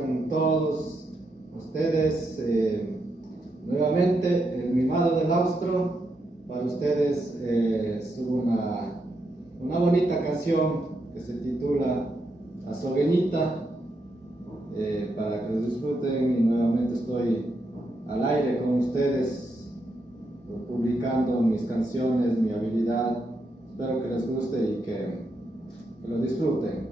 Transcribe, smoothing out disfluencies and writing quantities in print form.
con todos ustedes. Nuevamente, el mimado del Austro. Para ustedes subo una bonita canción que se titula La Sogueñita, para que lo disfruten. Y nuevamente estoy al aire con ustedes, publicando mis canciones, mi habilidad. Espero que les guste y que lo disfruten.